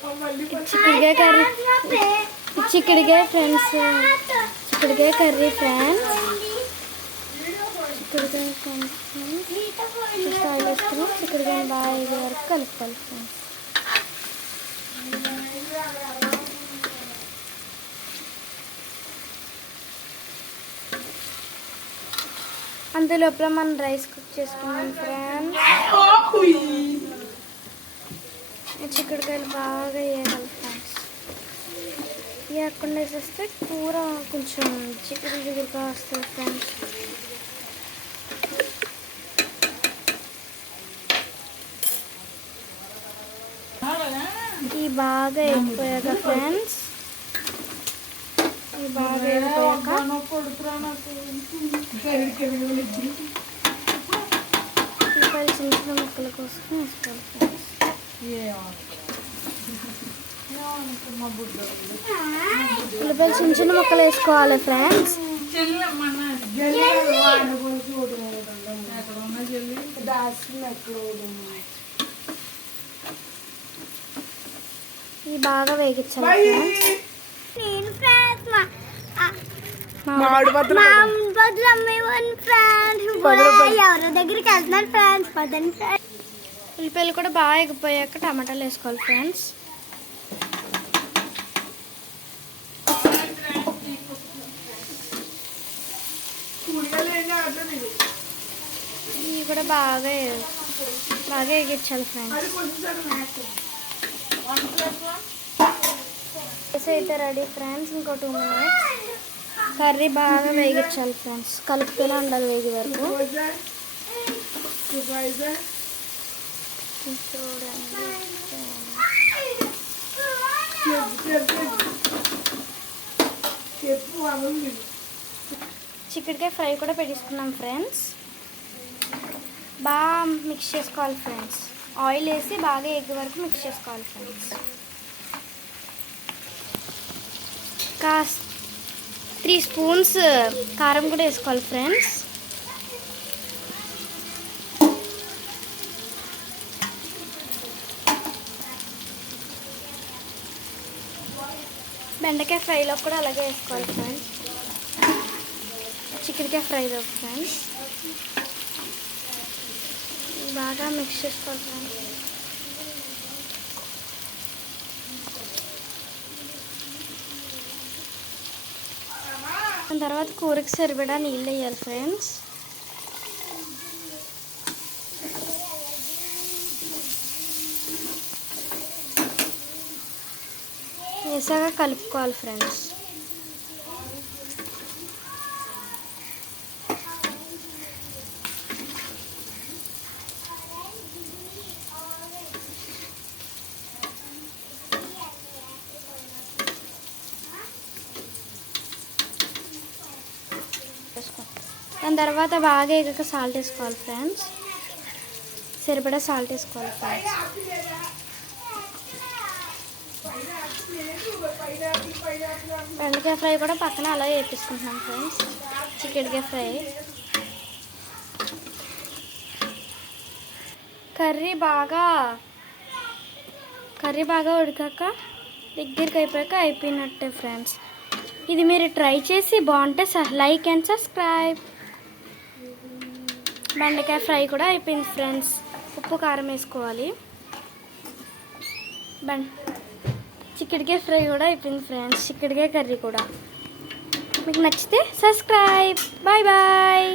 చిక్కుడుకాయ కర్రీ, చిక్కుడుకాయ ఫ్రెండ్స్, చిక్కుడుకాయ కర్రీ ఫ్రెండ్స్, చిక్కుడుకాయ ఫస్ట్ ఆయిల్ వేసుకుని చిక్కుడుకాయని బాగా వేగే వరకు కలుపుకోవాలి ఫ్రెండ్స్. అంతలోపల మనం రైస్ కుక్ చేసుకున్నాం ఫ్రెండ్స్. చిక్కుడుకాయలు బాగా వేయాలి ఫ్రెండ్స్. వేయకుండా వేసేస్తే కూర కొంచెం చిగురుగా వస్తుంది ఫ్రెండ్స్. ఈ బాగా అయిపోయాక ఫ్రెండ్స్, ఈ బాగా అయిపోయాక ఉల్లిపాయలు చిన్న చిన్న ముక్కల కోసం వేసుకోవాలి ఫ్రెండ్స్. ఉల్లిపాయలు చిన్న చిన్న ముక్కలు వేసుకోవాలి ఫ్రెండ్స్. ఇవి బాగా వేగించాలి ఫ్రెండ్స్. ఎవరి దగ్గరికి వెళ్తున్నారు ఫ్రెండ్స్. ఉల్లిపాయలు కూడా బాగా ఎగిపోయాక టమాటాలు వేసుకోవాలి ఫ్రెండ్స్. ఇవి కూడా బాగా ఎగించాలి ఫ్రెండ్స్. రైస్ అయితే రెడీ ఫ్రెండ్స్. ఇంకో 2 minutes కర్రీ బాగా వేగించాలి ఫ్రెండ్స్. కలుపుతూనే ఉండాలి వేగే వరకు. చిక్కుడుకాయ ఫ్రై కూడా పెట్టేసుకున్నాం ఫ్రెండ్స్. బాగా మిక్స్ చేసుకోవాలి ఫ్రెండ్స్. ఆయిల్ వేసి బాగా ఎగ్ వరకు మిక్స్ చేసుకోవాలి ఫ్రెండ్స్. 3 spoons కారం కూడా వేసుకోవాలి ఫ్రెండ్స్. బెండకాయ ఫ్రైలో కూడా అలాగే వేసుకోవాలి ఫ్రెండ్స్. చిక్కుడుకాయ ఫ్రైలో ఫ్రెండ్స్ బాగా మిక్స్ చేసుకోవాలి ఫ్రెండ్స్. దాని తర్వాత కూరకి సరిపడా నీళ్ళు వేయాలి ఫ్రెండ్స్. వేసాక కలుపుకోవాలి ఫ్రెండ్స్. దాని తర్వాత బాగా ఎగక సాల్ట్ వేసుకోవాలి ఫ్రెండ్స్. సరిపడా సాల్ట్ వేసుకోవాలి ఫ్రెండ్స్. బెండకాయ ఫ్రై కూడా పక్కన అలా వేపించుకుంటున్నాం ఫ్రెండ్స్. చిక్కుడుకాయ ఫ్రై కర్రీ బాగా ఉడికాక దగ్గరికి అయిపోయాక అయిపోయినట్టే ఫ్రెండ్స్. ఇది మీరు ట్రై చేసి బాగుంటే లైక్ అండ్ సబ్స్క్రైబ్. బెండకాయ ఫ్రై కూడా అయిపోయింది ఫ్రెండ్స్. ఉప్పు కారం వేసుకోవాలి. చిక్కుడుకాయ ఫ్రై కూడా అయిపోయింది ఫ్రెండ్స్. చిక్కుడుకాయ కర్రీ కూడా మీకు నచ్చితే సబ్స్క్రైబ్. Bye bye.